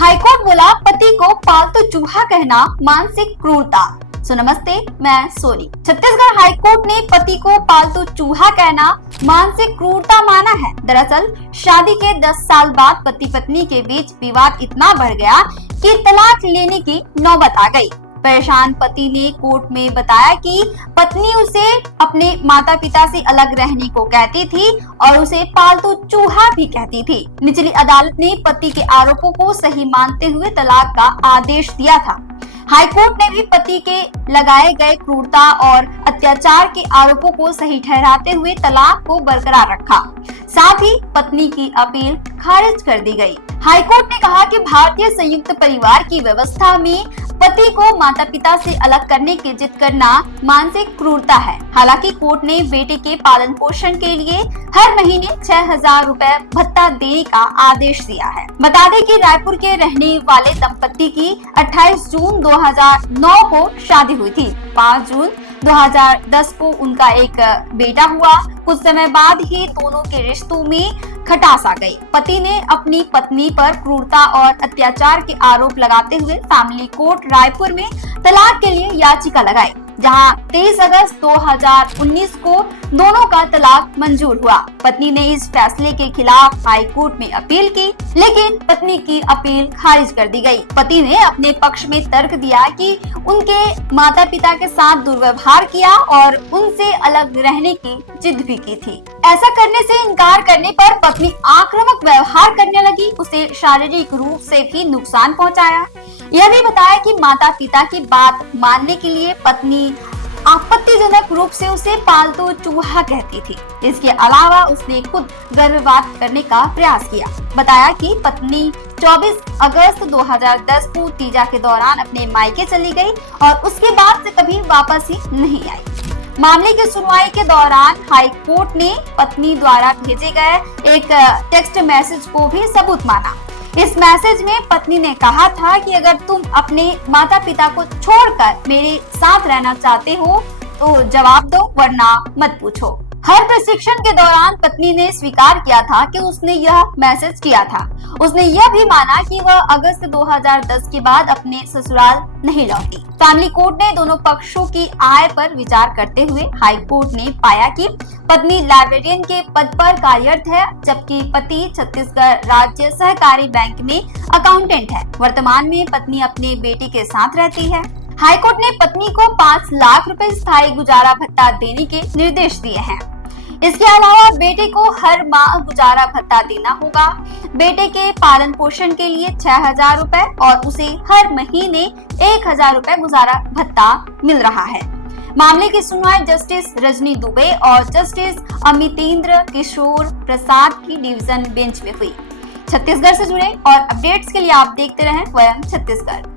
High court बोला पति को पालतू चूहा कहना मानसिक क्रूरता। सो नमस्ते, मैं सोनी। छत्तीसगढ़ हाईकोर्ट ने पति को पालतू चूहा कहना मानसिक क्रूरता माना है। दरअसल शादी के 10 साल बाद पति पत्नी के बीच विवाद इतना बढ़ गया कि तलाक लेने की नौबत आ गई। परेशान पति ने कोर्ट में बताया कि पत्नी उसे अपने माता पिता से अलग रहने को कहती थी और उसे पालतू चूहा भी कहती थी। निचली अदालत ने पति के आरोपों को सही मानते हुए तलाक का आदेश दिया था। हाईकोर्ट ने भी पति के लगाए गए क्रूरता और अत्याचार के आरोपों को सही ठहराते हुए तलाक को बरकरार रखा। साथ ही पत्नी की अपील खारिज कर दी गई। हाईकोर्ट ने कहा कि भारतीय संयुक्त परिवार की व्यवस्था में पति को माता पिता से अलग करने की जिद करना मानसिक क्रूरता है। हालांकि कोर्ट ने बेटे के पालन पोषण के लिए हर महीने 6,000 रुपए भत्ता देने का आदेश दिया है। बता दें कि रायपुर के रहने वाले दंपत्ति की 28 जून 2009 को शादी हुई थी। 5 जून 2010 को उनका एक बेटा हुआ। कुछ समय बाद ही दोनों के रिश्तों में खटास आ गई। पति ने अपनी पत्नी पर क्रूरता और अत्याचार के आरोप लगाते हुए फैमिली कोर्ट रायपुर में तलाक के लिए याचिका लगाई, जहां 23 अगस्त 2019 को दोनों का तलाक मंजूर हुआ। पत्नी ने इस फैसले के खिलाफ हाई कोर्ट में अपील की, लेकिन पत्नी की अपील खारिज कर दी गई। पति ने अपने पक्ष में तर्क दिया कि उनके माता पिता के साथ दुर्व्यवहार किया और उनसे अलग रहने की जिद भी की थी। ऐसा करने से इनकार करने पर पत्नी आक्रामक व्यवहार करने लगी, उसे शारीरिक रूप से भी नुकसान पहुंचाया। यह भी बताया कि माता पिता की बात मानने के लिए पत्नी आपत्तिजनक रूप से उसे पालतू चूहा कहती थी। इसके अलावा उसने खुद गर्भपात करने का प्रयास किया। बताया कि पत्नी 24 अगस्त 2010 को तीजा के दौरान अपने मायके चली गई और उसके बाद से कभी वापस ही नहीं आई। मामले की सुनवाई के दौरान हाई कोर्ट ने पत्नी द्वारा भेजे गए एक टेक्स्ट मैसेज को भी सबूत माना। इस मैसेज में पत्नी ने कहा था कि अगर तुम अपने माता पिता को छोड़कर मेरे साथ रहना चाहते हो तो जवाब दो, वरना मत पूछो। हर प्रशिक्षण के दौरान पत्नी ने स्वीकार किया था कि उसने यह मैसेज किया था। उसने यह भी माना कि वह अगस्त 2010 के बाद अपने ससुराल नहीं लौटी। फैमिली कोर्ट ने दोनों पक्षों की आय पर विचार करते हुए हाई कोर्ट ने पाया कि पत्नी लाइब्रेरियन के पद पर कार्यरत है, जबकि पति छत्तीसगढ़ राज्य सहकारी बैंक में अकाउंटेंट है। वर्तमान में पत्नी अपने बेटे के साथ रहती है। हाईकोर्ट ने पत्नी को 5 लाख रुपए स्थायी गुजारा भत्ता देने के निर्देश दिए हैं। इसके अलावा बेटे को हर माह गुजारा भत्ता देना होगा। बेटे के पालन पोषण के लिए 6,000 रुपए और उसे हर महीने 1,000 रुपए गुजारा भत्ता मिल रहा है। मामले की सुनवाई जस्टिस रजनी दुबे और जस्टिस अमितेंद्र किशोर प्रसाद की डिवीजन बेंच में हुई। छत्तीसगढ़ से जुड़े और अपडेट्स के लिए आप देखते रहें वयम छत्तीसगढ़।